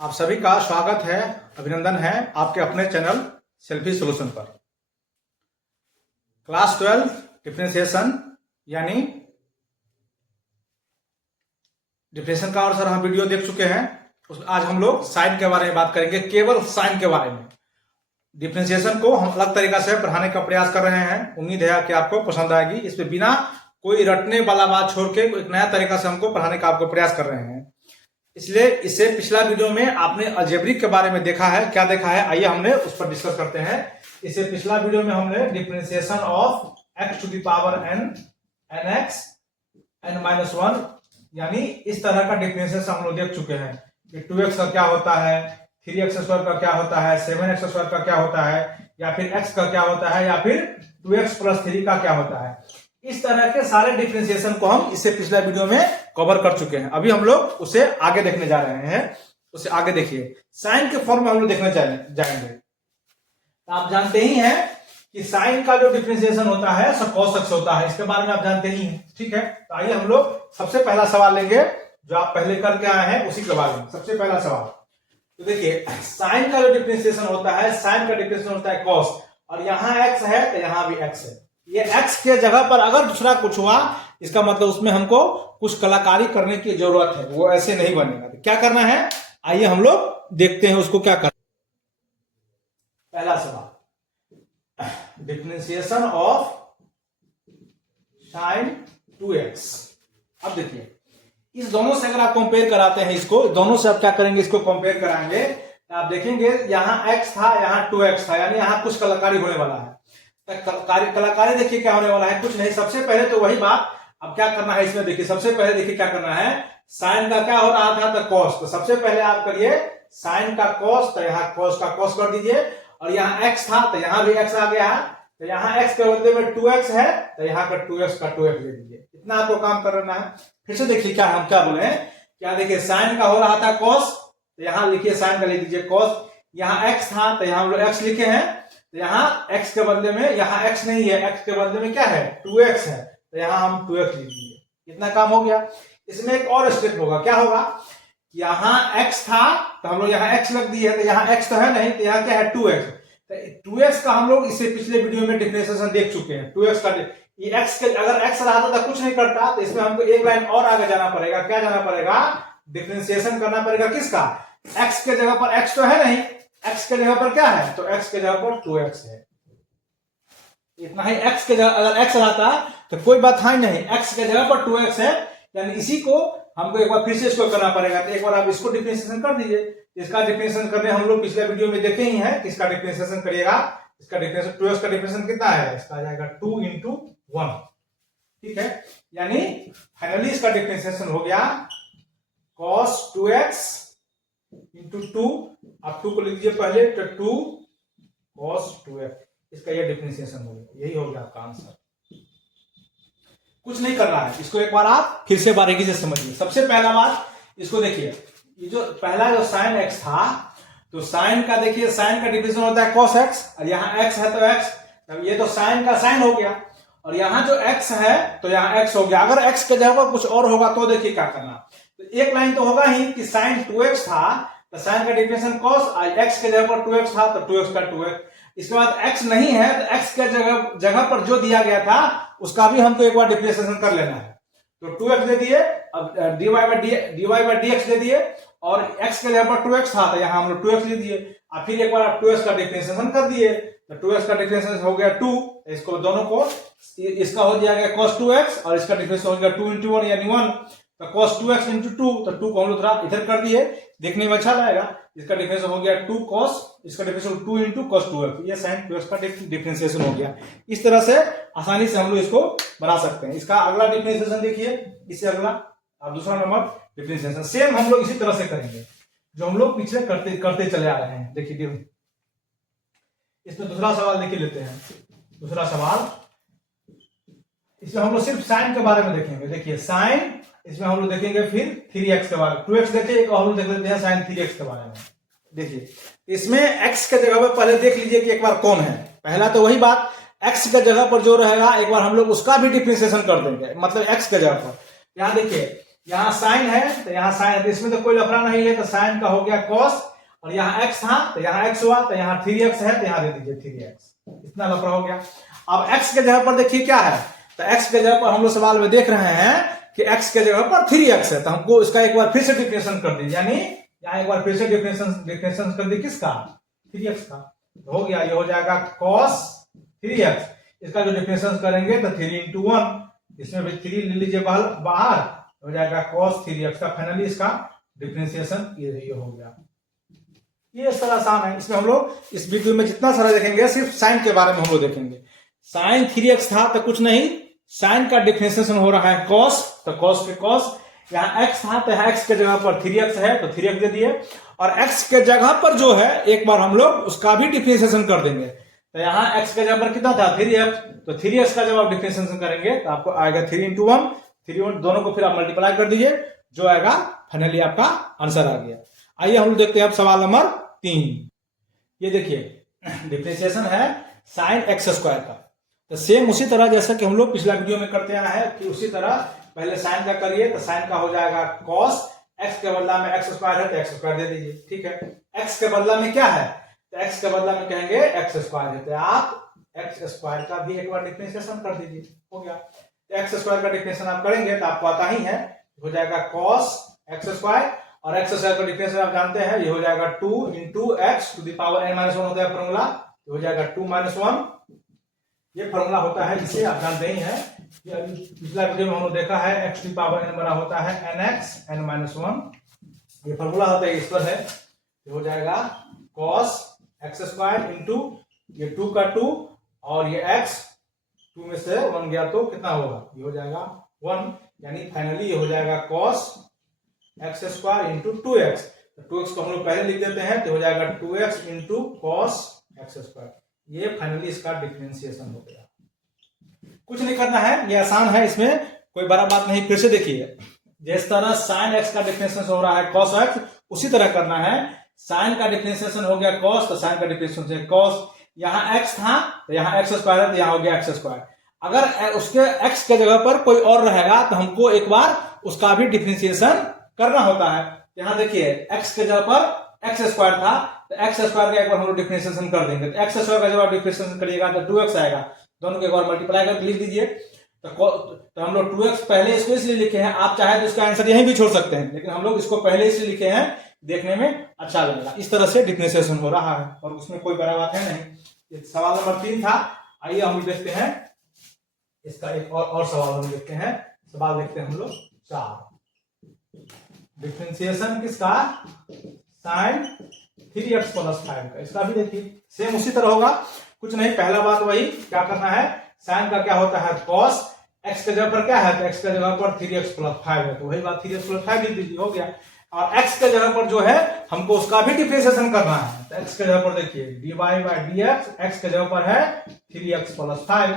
आप सभी का स्वागत है, अभिनंदन है आपके अपने चैनल सेल्फी सॉल्यूशन पर। क्लास 12 डिफरेंशिएशन यानी डिफरेंशिएशन का और सर हम वीडियो देख चुके हैं। आज हम लोग साइन के बारे में बात करेंगे, केवल साइन के बारे में। डिफरेंशिएशन को हम अलग तरीका से पढ़ाने का प्रयास कर रहे हैं। उम्मीद है कि आपको पसंद आएगी। इसमें बिना कोई रटने वाला बात छोड़ के एक नया तरीका से हमको पढ़ाने का आपको प्रयास कर रहे हैं। इसलिए इससे पिछला वीडियो में आपने अलजेब्रिक के बारे में देखा है, क्या देखा है, आइए हमने उस पर डिस्कस करते हैं। इससे पिछला वीडियो में हमने differentiation of x to the power n nx n-1 यानी इस तरह का डिफरेंशिएशन हम लोग देख चुके हैं कि 2x का क्या होता है, 3x स्क्वायर का क्या होता है, 7x स्क्वायर का क्या होता है, या फिर x का क्या होता है, या फिर 2x + 3 का क्या होता है। इस तरह के सारे डिफरेंशिएशन को हम इससे पिछला वीडियो में कवर कर चुके हैं। अभी हम लोग उसे आगे देखने जा रहे हैं। उसे आगे देखिए, साइन के फॉर्म में हम लोग देखने जाएंगे। आप जानते ही हैं कि साइन का जो डिफरेंशिएशन होता है सो cos x होता है। इसके बारे में आप जानते ही हैं, ठीक है। तो आइए हम लोग सबसे पहला सवाल लेंगे जो आप पहले करके आए हैं उसी के बारे में। सबसे पहला सवाल तो देखिए, साइन का जो डिफरेंशिएशन होता है, साइन का डिफरेंशिएशन होता है cos, और यहाँ x है तो यहाँ भी x है। ये x के जगह पर अगर दूसरा कुछ हुआ, इसका मतलब उसमें हमको कुछ कलाकारी करने की जरूरत है, वो ऐसे नहीं बनेगा। तो क्या करना है, आइए हम लोग देखते हैं उसको क्या करना। पहला सवाल, डिफरेंशिएशन ऑफ sin 2x। अब देखिए, इस दोनों से अगर आप कंपेयर कराते हैं, इसको दोनों से आप क्या करेंगे, इसको कंपेयर कराएंगे तो आप देखेंगे यहाँ x था, यहाँ 2x था, यानी यहाँ कुछ कलाकारी होने वाला है। कलाकारी देखिए क्या होने वाला है, कुछ नहीं। सबसे पहले तो वही बात, अब क्या करना है इसमें देखिए, सबसे पहले देखिए क्या करना है। साइन का क्या हो रहा था, तो cos। तो सबसे पहले आप करिए साइन का cos, तो यहाँ cos का cos कर दीजिए, और यहाँ x था तो यहाँ भी x आ गया है, तो यहाँ x के बदले में 2x है तो यहाँ का 2x का 2x दे दीजिए। इतना आपको काम करना है। फिर से देखिए क्या हम क्या बोले, क्या देखिए, साइन का हो रहा था cos, तो यहाँ लिखिए साइन का लिख दीजिए cos। यहाँ x था तो यहाँ हम लोग x लिखे हैं, तो यहाँ x के बदले में, यहाँ x नहीं है, x के बदले में क्या है, 2x है, तो यहाँ हम 2x लिख दिए। इतना काम हो गया। इसमें एक और स्टेप होगा, क्या होगा, यहाँ x था तो हम लोग यहाँ x लग दिए, तो यहाँ x तो है नहीं, तो यहाँ क्या है 2x। तो 2x का हम लोग इससे पिछले वीडियो में डिफरेंशिएशन देख चुके हैं। 2x का ये x के अगर x रहता तो कुछ नहीं करता, तो इसमें हमको एक लाइन और आगे जाना पड़ेगा। क्या जाना पड़ेगा, डिफरेंशिएशन करना पड़ेगा किसका, x के जगह पर x तो है नहीं, x के जगह पर क्या है, तो x के जगह पर 2x है। इतना ही। x के जगह अगर x रहता तो कोई बात है नहीं, x के जगह पर 2x है, यानी इसी को हमको एक बार फिर से इसको करना पड़ेगा। तो एक बार आप इसको डिफरेंशिएशन कर दीजिए। इसका डिफरेंशिएशन करने हम लोग पिछले वीडियो में देखे ही हैं, किसका डिफरेंशिएशन करिएगा। इसका डिफरेंशिएशन 2x का डिफरेंशिएशन कितना है, इसका आ जाएगा 2 × 1, ठीक है। यानी फाइनली इसका डिफरेंशिएशन हो गया cos 2x × 2। आप 2 को लिख दीजिए पहले, तो 2 cos 2x, इसका ये डिफरेंशिएशन हो गया। यही हो गया आपका आंसर। कुछ नहीं करना है, इसको एक बार आप फिर से बारीकी से समझिए। सबसे पहला बात इसको देखिए, ये जो पहला जो sin x था, तो sin का देखिए, sin का डिफरेंशिएशन होता है cos x, और यहाँ x है तो x, तब ये तो sin का sin हो गया, और यहाँ जो x है तो यहाँ x हो गया। अगर x के जगह पर कुछ और होगा तो देखिए क्या करना। तो एक लाइन तो होगा ही कि sin 2x था तो sin का डिफरेंशिएशन cos, x के जगह पर 2x था तो 2x का 2x। इसके बाद x नहीं है तो x के जगह पर जो दिया गया था उसका भी हमको एक बार डिफरेंशिएशन कर लेना है। तो 2x दे दिए, अब dy/dx दे दिए, और x के जगह पर 2x था तो यहाँ हम लोग 2x ले दिए। अब फिर एक बार आप 2x का डिफरेंशिएशन कर दिए, तो 2x का डिफरेंशिएशन हो गया 2। इसको दोनों को, इसका हो जाएगा cos 2x और इसका डिफरेंशिएशन हो गया 2 × 1 यानी 1। तो cos 2x × 2, तो 2 को हम लोग थोड़ा इधर कर दिए, देखने में अच्छा लगेगा। इसका डिफरेंशिएशन हो गया 2 cos, इसका डिफरेंशिएशन 2 × cos 2x, ये sin 2x का डिफरेंशिएशन हो गया। इस तरह से आसानी से हम लोग इसको बना सकते हैं। इसका अगला डिफरेंशिएशन देखिए, इससे अगला आप दूसरा नंबर डिफरेंशिएशन सेम हम लोग इसी तरह से करेंगे जो हम लोग पिछले करते चले आ रहे हैं। देखिए इसमें दूसरा सवाल देखिए लेते हैं। दूसरा सवाल, इसमें हम लोग सिर्फ साइन के बारे में देखेंगे। देखिए साइन, इसमें हम लोग देखेंगे फिर 3x के बारे में, 2x देखिए, एक और हम लोग देख लेते हैं साइन 3x के बारे में। देखिए इसमें x के जगह पर पहले देख लीजिए कि एक बार कौन है। पहला तो वही बात, x के जगह पर जो रहेगा एक बार हम लोग उसका भी डिफरेंशिएशन कर देंगे, मतलब x के जगह पर। यहाँ देखिए, यहाँ साइन है तो यहाँ साइन है, तो इसमें तो कोई लफड़ा नहीं है, तो साइन का हो गया कॉस, और यहाँ x था तो यहाँ x हुआ, तो यहाँ 3x है तो यहाँ दे दीजिए 3x, इतना लफड़ा हो गया। अब x के जगह पर देखिए क्या है, तो x के जगह पर हम लोग सवाल में देख रहे हैं कि x के जगह पर 3x है, तो हमको इसका एक बार फिर से डिफिनेशन कर दीजिए, यानी यहाँ एक बार फिर से डिफिनेशन कर दीजिए किसका, 3x का, तो हो गया, ये हो जाएगा cos 3x। इसका जो डिफिनेशन करेंगे तो 3 into 1, इसमें भी 3 ले लीजिए बाहर, हो जाएगा cos 3x का, फाइनली इसका डिफरेंशिएशन ये हो गया। ये इस तरह आसान है। इसमें हम लोग इस वीडियो में जितना सारा देखेंगे सिर्फ साइन के बारे में हम लोग देखेंगे। साइन 3x था तो कुछ नहीं, साइन का डिफरेंशिएशन हो रहा है cos, तो cos के cos, यहाँ x था तो x के जगह पर 3x है तो 3x दे दिए, और x के जगह पर जो है एक बार हम लोग उसका भी डिफरेंशिएशन कर देंगे, तो यहाँ x के जगह पर कितना था 3x, तो 3x का जब आप डिफरेंशिएशन करेंगे तो आपको आएगा 3 into 1, 3 दोनों को फिर आप मल्टीप्लाई कर दीजिए, जो आएगा फाइनली आपका आंसर आ गया। आइए हम लोग देखते हैं अब सवाल नंबर 3। ये देखिए डिफरेंशिएशन है साइन एक्स स्क्वायर का, तो सेम उसी तरह जैसा कि हम लोग पिछला वीडियो में करते आए हैं कि उसी तरह पहले साइन का करिए, तो साइन का हो जाएगा cos, x के बदला में x स्क्वायर है तो x स्क्वायर दे दीजिए, ठीक है। x के बदला में क्या है, तो x के बदला में कहेंगे x स्क्वायर है, तो आप x स्क्वायर का भी एक बार डिफरेंशिएशन कर दीजिए, हो गया। तो x स्क्वायर का डिफरेंशिएशन आप करेंगे तो आपको आता ही है, हो जाएगा cos x स्क्वायर, और x स्क्वायर का डिफरेंशिएशन आप जानते हैं, ये हो जाएगा 2 into x to the power n - 1 होता है फॉर्मूला, हो जाएगा 2 - 1, ये फॉर्मूला होता है, इसे आप जानते ही हैं, पिछला वीडियो में हमने देखा है x to the power n बड़ा होता है nx n - 1, ये फॉर्मूला होता है, इस पर है, ये हो जाएगा cos x स्क्वायर इंटू ये 2 का 2 और ये x 2 में से 1 गया तो कितना होगा, ये हो जाएगा 1, यानी फाइनली ये हो जाएगा cos x square into 2x, तो 2x को हम लोग पहले लिख देते हैं, तो हो जाएगा 2x into cos x square, ये फाइनली इसका डिफरेंशिएशन हो गया। कुछ नहीं करना है, ये आसान है, इसमें कोई बड़ा बात नहीं। फिर से देखिए, जिस तरह साइन x का डिफरेंशिएशन हो रहा है cos x, उसी तरह करना है। साइन का डिफरेंशिएशन हो गया cos, तो साइन का डिफरेंशिएशन cos, यहाँ x था तो यहाँ x स्क्वायर है तो यहाँ हो गया x स्क्वायर। अगर उसके x के जगह पर कोई और रहेगा तो हमको एक बार उसका भी डिफरेंशिएशन करना होता है। यहाँ देखिए x के जगह पर x स्क्वायर था तो x स्क्वायर का एक बार हम लोग डिफरेंशिएशन कर देंगे, तो x स्क्वायर का जब आप डिफरेंशिएशन करिएगा तो 2x आएगा, दोनों को एक बार मल्टीप्लाई करके लिख दीजिए, तो हम लोग 2x पहले इसको इसलिए लिखे हैं, आप चाहे तो इसका आंसर यहीं भी छोड़ सकते हैं, लेकिन हम लोग इसको पहले इसलिए लिखे हैं देखने में अच्छा लगेगा। इस तरह से डिफरेंशिएशन हो रहा है और उसमें कोई बड़ा बात है नहीं। ये सवाल नंबर 3 था। आइए हम देखते हैं इसका एक और सवाल हम देखते हैं। सवाल देखते हैं हम लोग 4, डिफरेंशिएशन किसका, साइन 3x + 5 का। इसका भी देखिए सेम उसी तरह होगा, कुछ नहीं, पहला बात वही क्या करना है, साइन का क्या होता है cos, x के जगह पर क्या है, तो x के जगह पर 3x + 5 है, तो वही बात 3x + 5 लिख दीजिए, हो गया। और x के जगह पर जो है हमको उसका भी डिफरेंशिएशन करना है, तो x के जगह पर देखिए dy/dx, x के जगह पर है 3x + 5,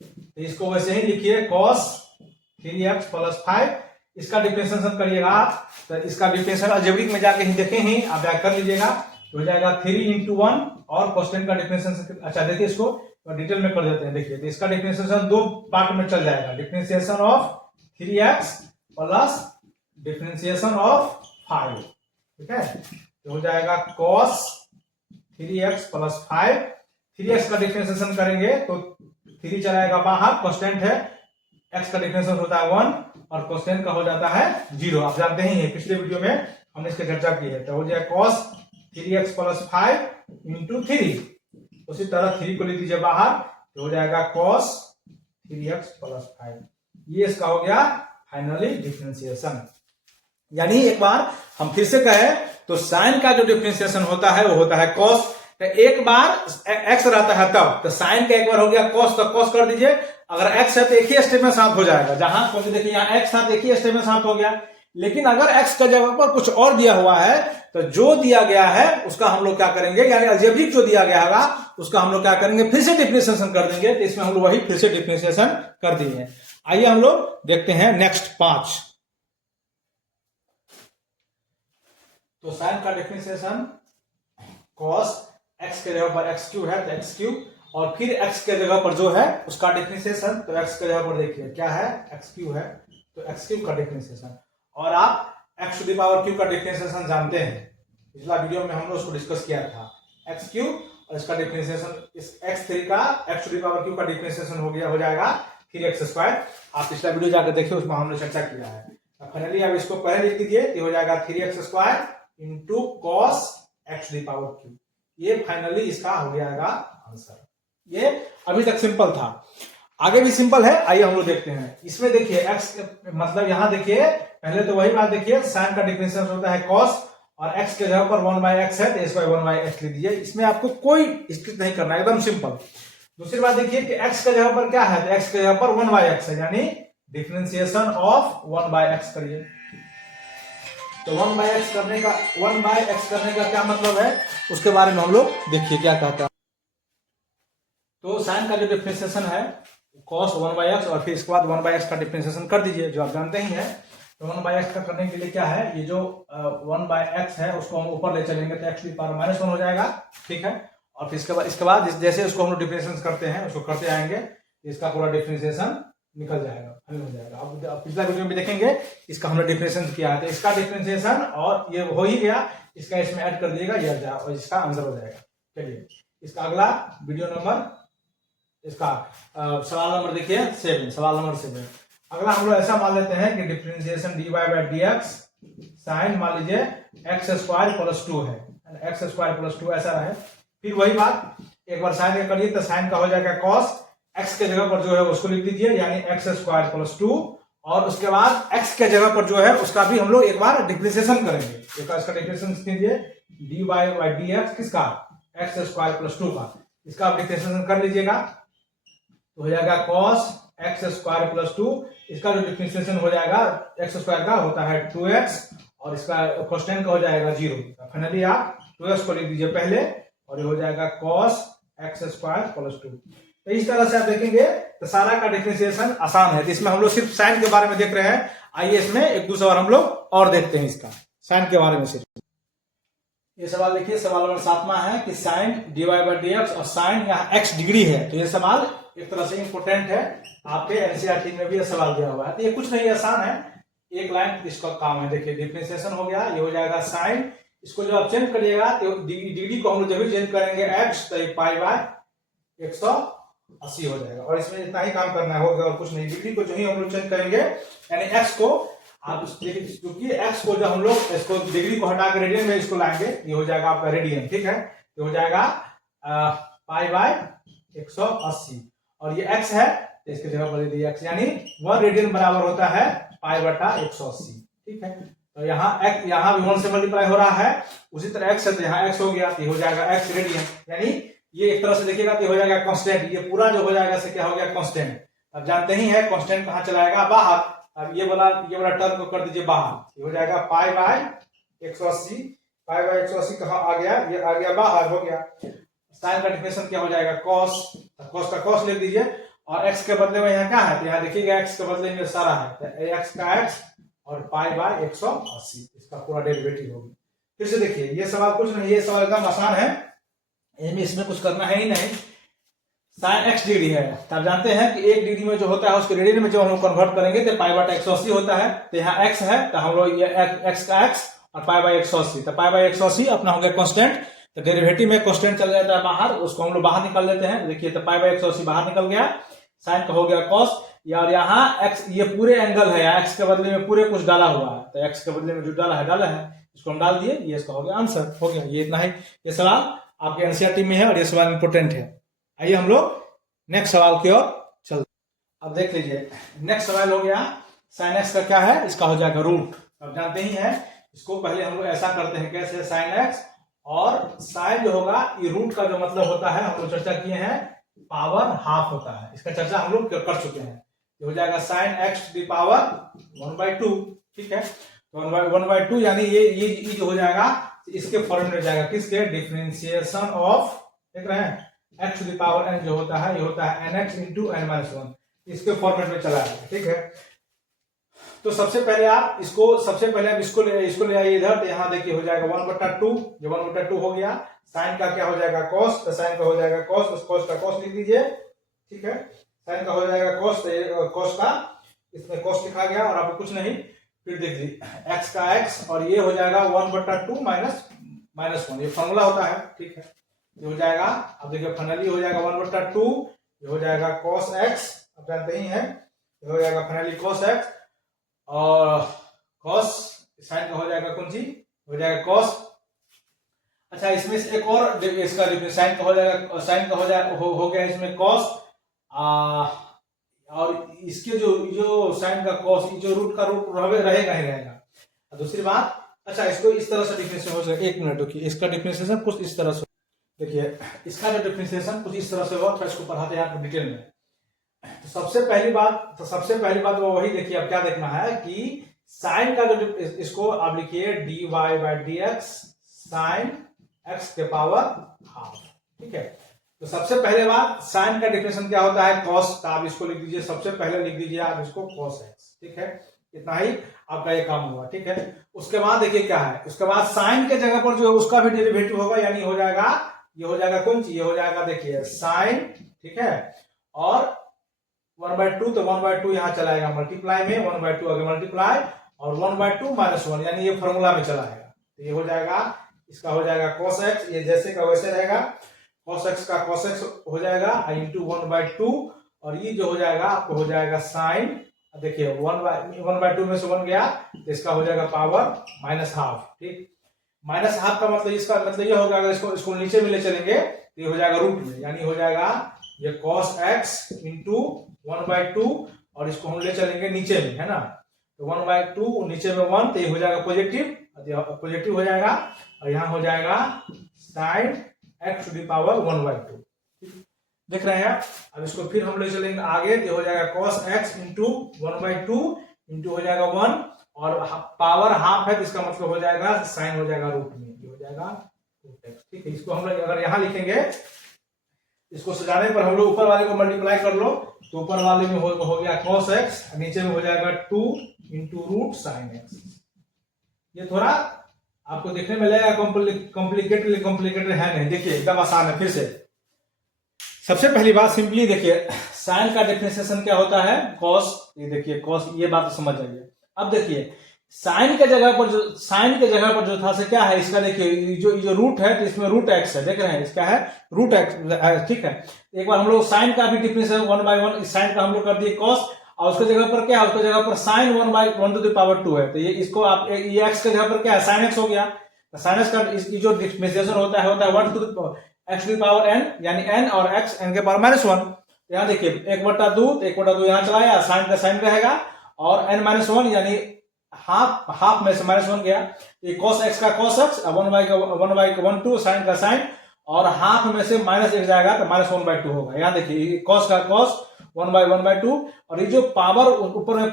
तो इसको वैसे ही लिखिए cos 3x + 5, इसका डिफरेंशिएशन करिएगा आप, तो इसका डिफरेंशिएशन अलजेब्रिक में जाके ही देखें ही आप जाकर कर लीजिएगा, तो हो जाएगा 3 into 1 और कोसेंट का डिफरेंशिएशन। अच्छा देखिए इसको डिटेल में कर देते हैं, देखिए तो इसका डिफरेंशिएशन 2 पार्ट में चल जाएगा, differentiation of 3x plus differentiation of 5, ठीक है, तो हो जाएगा cos 3x + 5, 3x का डिफरेंशिएशन करेंगे तो 3 चलाएगा बाहर, कांस्टेंट है, x का डिफरेंशिएशन होता है 1 और कोसेंट का हो जाता है 0, आप जानते ही हैं, पिछले वीडियो में हमने इसकी चर्चा की है, तो हो जाएगा cos 3x + 5 into 3, उसी तरह 3 को लिख दीजिए बाहर, तो हो जाएगा cos 3x + 5, ये इसका हो गया फाइनली डिफरेंशिएशन। यानी एक बार हम फिर से कहें तो साइन का जो डिफरेंशिएशन होता है वो होता है cos, तो एक बार x रहता है तब, तो साइन का एक बार हो गया cos, तो cos कर दीजिए, अगर x है तो एक ही स्टेप में समाप्त हो जाएगा, जहां क्योंकि देखिए यहाँ x था तो एक ही स्टेप में समाप्त हो गया, लेकिन अगर x का जगह पर कुछ और दिया हुआ है तो जो दिया गया है उसका हम लोग क्या करेंगे, यानी अलजेब्रिक जो दिया गया होगा उसका हम लोग क्या करेंगे, फिर से डिफरेंशिएशन कर देंगे, तो इसमें हम लोग वही फिर से डिफरेंशिएशन कर दिए हैं। आइए हम लोग देखते हैं नेक्स्ट 5। तो साइन का डिफरेंशिएशन cos x के जगह पर x³ है तो x³ और फिर x के जगह पर जो है उसका डिफरेंशिएशन, तो x के जगह पर देखिए क्या है x³ है तो एक्स क्यूब का डिफरेंशिएशन, और आप x to the power cube का डिफरेंशिएशन जानते हैं, पिछला वीडियो में हम लोग उसको डिस्कस किया था। एक्स क्यूब और इसका डिफरेंशिएशन, इस x3 का x to the power cube का डिफरेंशिएशन हो जाएगा 3x²। आप पिछला वीडियो जाकर देखिए, उसमें हमने चर्चा किया है। फाइनली अब इसको पहले लिख दीजिए, तो हो जाएगा 3x² into cos x to the power cube. ये फाइनली इसका हो जाएगा आंसर। ये अभी तक सिंपल था, आगे भी सिंपल है, आइए हम लोग देखते हैं। इसमें देखिए x मतलब यहाँ देखिए, पहले तो वही बात देखिए, साइन का डिफरेंशिएशन होता है cos, और x के जगह पर 1/x है तो इस पर 1/x लिख दीजिए। इसमें आपको कोई स्क्रिप्ट नहीं करना, एकदम सिंपल। दूसरी बात देखिए कि x के जगह पर क्या है, तो x के जगह पर 1/x है, यानी डिफरेंशिएशन ऑफ 1/x करिए। तो 1/x करने का क्या मतलब है, उसके बारे में हम लोग देखिए क्या कहता है। तो साइन का जो डिफरेंशिएशन है cos 1/x, और फिर इसके बाद 1/x का डिफरेंशिएशन कर दीजिए, जो आप जानते ही हैं। तो 1/x का करने के लिए क्या है, ये जो 1/x है उसको हम ऊपर ले चलेंगे तो x की पावर -1 हो जाएगा, ठीक है। और फिर इसके बाद जैसे उसको हम लोग डिफरेंशिएशन करते हैं, उसको करते आएंगे, इसका पूरा डिफरेंशिएशन निकल जाएगा, फाइनल हो जाएगा। अब पिछला वीडियो में देखेंगे, इसका हमने डिफरेंशिएशन किया है, तो इसका डिफरेंशिएशन और ये हो ही गया, इसका इसमें ऐड कर दीजिएगा, ये आ जाएगा और इसका आंसर हो जाएगा। चलिए इसका अगला वीडियो नंबर, इसका सवाल नंबर देखिए 7, सवाल नंबर 7। अगला हम लोग ऐसा मान लेते हैं कि डिफरेंशिएशन dy/dx साइन मान लीजिए x² + 2 है, x² + 2 ऐसा रहे। फिर वही बात, एक बार साइन का करिए तो साइन का हो जाएगा cos, x के जगह पर जो है उसको लिख दीजिए, यानी x² + 2, और उसके बाद x के जगह पर जो है उसका भी हम लोग एक बार डिफरेंशिएशन करेंगे। एक बार इसका डिफरेंशिएशन कीजिए, dy/dx किसका, x² + 2 का, इसका आप डिफरेंशिएशन कर लीजिएगा, तो हो जाएगा cos x² + 2। इसका जो डिफरेंशिएशन हो जाएगा x² का होता है 2x, और इसका कोसेंट का हो जाएगा 0। फाइनली आप 2x को लिख दीजिए पहले, और ये हो जाएगा cos x² + 2। तो इस तरह से आप देखेंगे तो सारा का डिफरेंशिएशन आसान है। तो इसमें हम लोग सिर्फ साइन के बारे में देख रहे हैं, आइए इसमें एक दूसरा और हम लोग और देखते हैं, इसका साइन के बारे में सिर्फ। ये सवाल देखिए, सवाल नंबर 7वां है कि साइन dy/dx, और साइन यहाँ x डिग्री है, तो ये सवाल एक तरह से इंपोर्टेंट है, आपके एनसीईआरटी में भी ये सवाल दिया हुआ है। तो ये कुछ नहीं, आसान है, एक लाइन इसका काम है। देखिए डिफरेंशिएशन हो गया, ये हो जाएगा साइन, इसको जब आप चेंज करिएगा तो डिग्री को हम लोग जब भी चेंज करेंगे x, तो π/180 हो जाएगा, और इसमें इतना ही काम करना होगा और कुछ नहीं। डिग्री को जो ही हम लोग चेंज करेंगे, यानी x को आप क्योंकि x को जब हम लोग इसको डिग्री को हटा कर रेडियन में इसको लाएंगे, ये हो जाएगा आपका रेडियन, ठीक है। ये हो जाएगा π/180, और ये x है तो इसके जगह पर दे x, यानी 1 रेडियन बराबर होता है π/180, ठीक है। तो यहाँ भी 1 से मल्टीप्लाई हो रहा है, उसी तरह x है तो यहाँ x हो गया, तो हो जाएगा x रेडियन, यानी ये एक तरह से देखिएगा तो हो जाएगा कांस्टेंट। ये पूरा जो हो जाएगा से क्या हो गया, कांस्टेंट। अब जानते ही है कांस्टेंट कहाँ चला जाएगा, बाहर। अब ये वाला टर्म को कर दीजिए बाहर, ये हो जाएगा π/180, π/180 कहाँ आ गया, ये आ गया बाहर, हो गया। साइन का डिफरेंशिएशन क्या हो जाएगा, cos, cos का cos लिख दीजिए, और x के बदले में यहाँ क्या है, तो यहाँ देखिएगा x के बदले में सारा है, तो x का x और π/180, इसका पूरा डेरिवेटिव होगी। फिर से देखिए, ये सवाल कुछ नहीं, ये सवाल एकदम आसान है, इसमें कुछ करना है ही नहीं। साइन x डिग्री है, तो आप जानते हैं कि 1 डिग्री में जो होता है उसको रेडियन में जो हम लोग कन्वर्ट करेंगे तो π/180 होता है। तो यहाँ x है तो हम लोग ये x का x और π/180, तो π/180 अपना हो गया कांस्टेंट, तो डेरिवेटिव में कांस्टेंट चल जाता है बाहर, उसको हम लोग बाहर निकाल लेते हैं। देखिए तो π/180 बाहर निकल गया, साइन का हो गया cos, और यहाँ x ये पूरे एंगल है, x के बदले में पूरे कुछ डाला हुआ है, तो x के बदले में जो डाला है इसको हम डाल दिए, ये इसका हो गया आंसर, हो गया। ये इतना ही, ये सवाल आपके एनसीईआरटी में है और ये सवाल इंपोर्टेंट है। आइए हम लोग नेक्स्ट सवाल की ओर चलते। अब देख लीजिए, नेक्स्ट सवाल हो गया साइन एक्स का क्या है, इसका हो जाएगा रूट। अब जानते ही हैं इसको, पहले हम लोग ऐसा करते हैं, कैसे, साइन एक्स, और साइन जो होगा ये रूट का जो मतलब होता है हम लोग चर्चा किए हैं, पावर हाफ होता है, इसका चर्चा हम लोग कर चुके हैं। ये हो जाएगा sine x to the power 1/2, ठीक है। तो 1/2 यानी ये जो हो जाएगा इसके फॉर्म में जाएगा, किसके, डिफरेंशिएशन ऑफ, देख रहे हैं, x to the power n जो होता है ये होता है nx इंटू n-1, इसके फॉर्मेट में चला है, ठीक है। तो सबसे पहले आप इसको ले आइए इधर, तो यहाँ देखिए हो जाएगा 1/2, जो 1/2 हो गया। साइन का क्या हो जाएगा, cos, तो साइन का हो जाएगा cos, उस cos का cos लिख दीजिए, ठीक है। साइन का हो जाएगा cos, तो cos का इसमें cos लिखा गया और आपको कुछ नहीं, फिर देख लीजिए x का x और ये हो जाएगा 1/2 माइनस 1, ये फॉर्मूला होता है, ठीक है। ये हो जाएगा, अब देखिए फाइनली हो जाएगा 1/2, ये हो जाएगा cos x, आप जानते ही हैं, ये हो जाएगा फाइनली cos x और cos साइन का हो जाएगा कौन सी, हो जाएगा cos। अच्छा इसमें से एक और इसका साइन का हो जाएगा, साइन का हो गया इसमें cos, और इसके जो साइन का cos, जो रूट का रूट रहेगा ही रहेगा। दूसरी बात, अच्छा इसको इस तरह से डिफरेंशिएशन हो जाएगा, एक मिनट रुकिए, इसका डिफरेंशिएशन कुछ इस तरह से, देखिए इसका जो डिफरेंशिएशन कुछ इस तरह से हुआ, फिर इसको पढ़ाते हैं आपको डिटेल में। तो सबसे पहली बात वो वही देखिए, अब क्या देखना है कि साइन का जो, इसको आप लिखिए dy/dx साइन x के पावर हाफ, ठीक है। तो सबसे पहले बात, साइन का डिफरेंशिएशन क्या होता है, cos, तो आप इसको लिख दीजिए, सबसे पहले लिख दीजिए आप इसको cos x, ठीक है। इतना ही आपका ये काम हुआ, ठीक है। उसके बाद देखिए क्या है, उसके बाद साइन के जगह पर जो है उसका भी डेरिवेटिव होगा, यानी हो जाएगा, ये हो जाएगा कौन सी, ये हो जाएगा देखिए साइन, ठीक है, और 1/2, तो 1/2 यहाँ चलाएगा मल्टीप्लाई में, 1/2 आगे मल्टीप्लाई और 1/2 माइनस 1, यानी ये फॉर्मूला में चलाएगा, तो ये हो जाएगा, इसका हो जाएगा cos x, ये जैसे का वैसे रहेगा, cos x का cos x हो जाएगा इंटू 1/2, और ये जो हो जाएगा आपको हो जाएगा साइन, देखिए 1/2 में से 1 गया, तो इसका हो जाएगा पावर माइनस हाफ, ठीक। माइनस हाफ का मतलब, इसका मतलब ये होगा, अगर इसको नीचे में ले चलेंगे तो ये हो जाएगा रूट में, यानी हो जाएगा ये cos x इंटू 1/2, और इसको हम ले चलेंगे नीचे में, है ना, तो 1/2 नीचे में 1, तो ये हो जाएगा पॉजिटिव हो जाएगा, और यहाँ हो जाएगा sine x to the power 1/2, देख रहे हैं। अब इसको फिर हम ले चलेंगे आगे, तो हो जाएगा cos x इंटू 1/2 इंटू हो जाएगा 1, और पावर हाफ है, तो इसका मतलब हो जाएगा साइन हो जाएगा रूट में, ये हो जाएगा रूट x, ठीक है। इसको हम लोग अगर यहाँ लिखेंगे, इसको सजाने पर हम लोग ऊपर वाले को मल्टीप्लाई कर लो, तो ऊपर वाले में हो गया cos x, नीचे में हो जाएगा 2 इंटू रूट साइन x। ये थोड़ा आपको देखने में लगेगा कॉम्प्लिकेटेड है नहीं, देखिए एकदम आसान है। फिर से सबसे पहली बात सिंपली देखिए, साइन का डिफरेंशिएशन क्या होता है, cos, ये देखिए cos, ये बात समझ जाइए। अब देखिए साइन के जगह पर जो था से क्या है, इसका देखिए जो रूट है, तो इसमें रूट x है, देख रहे हैं, इसका है रूट x, ठीक है। एक बार हम लोग साइन का भी डिफरेंशिएशन 1/1, इस साइन का हम लोग कर दिए cos, और उसके जगह पर क्या है, उसके जगह पर साइन 1/1 टू द पावर 2 है, तो ये इसको आप, ये x के जगह पर क्या है, साइन x हो गया, तो साइन x का जो डिफरेंशिएशन होता है 1 to the x to the power n, यानी n और x n के पावर -1। यहाँ देखिए 1/2, 1/2 यहाँ चलाया, साइन का साइन रहेगा, और n -1 यानी हाफ में से -1 गया, ये cos x का cos x, 1/1 साइन का साइन, और हाफ में से -1 जाएगा, तो -1/2 होगा। यहाँ देखिए cos का cos 1/1/2, और ये जो पावर ऊपर में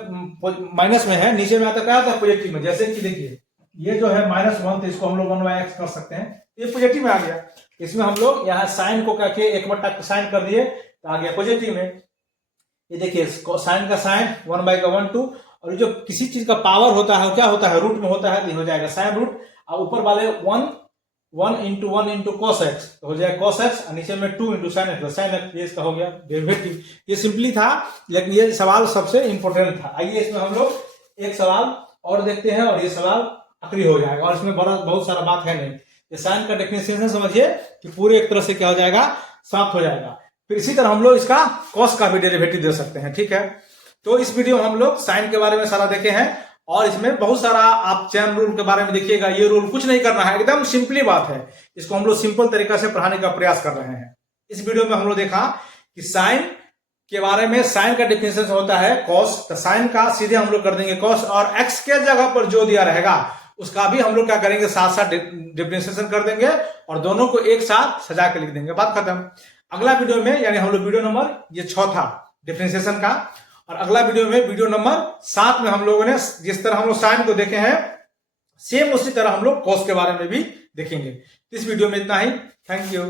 माइनस में है, नीचे में आता क्या आता है पॉजिटिव में, जैसे कि देखिए ये जो है -1, तो इसको हम लोग 1/x कर सकते हैं, ये पॉजिटिव में आ गया। इसमें हम लोग यहाँ साइन को करके 1/2 साइन कर दिए, तो आ गया पॉजिटिव में। ये देखिए साइन का साइन 1/1/2, और ये जो किसी चीज का पावर होता है, क्या होता है, रूट में होता है, तो हो जाएगा साइन रूट, और ऊपर वाले 1 इंटू 1 इंटू cos x, तो हो जाएगा cos x, और नीचे में 2 इंटू साइन x, ये इसका हो गया डेरिवेटिव। ये सिंपली था, लेकिन ये सवाल सबसे इंपॉर्टेंट था। आइए इसमें हम लोग एक सवाल और देखते हैं, और ये सवाल आखिरी हो जाएगा, और इसमें बहुत सारा बात है नहीं। ये साइन का डिफरेंशिएशन समझिए कि पूरे एक तरह से क्या हो जाएगा, समाप्त हो जाएगा। फिर इसी तरह हम लोग इसका cos का भी डेरिवेटिव दे सकते हैं, ठीक है। तो इस वीडियो में हम लोग साइन के बारे में सारा देखे हैं, और इसमें बहुत सारा आप चैन रूल के बारे में देखिएगा। ये रूल कुछ नहीं करना है, एकदम सिंपली बात है, इसको हम लोग सिंपल तरीका से पढ़ाने का प्रयास कर रहे हैं। इस वीडियो में हम लोग देखा कि साइन के बारे में, साइन का डिफरेंशिएशन होता है cos, तो साइन का सीधे हम लोग कर देंगे cos, और x के जगह पर जो दिया रहेगा उसका भी हम लोग क्या करेंगे, साथ साथ डिफरेंशिएशन कर देंगे, और दोनों को एक साथ सजा के लिख देंगे, बात खत्म। अगला वीडियो में, यानी हम लोग वीडियो नंबर ये 6 था डिफरेंशिएशन का, और अगला वीडियो में वीडियो नंबर 7 में हम लोगों ने जिस तरह हम लोग साइन को देखे हैं, सेम उसी तरह हम लोग cos के बारे में भी देखेंगे। इस वीडियो में इतना ही, थैंक यू।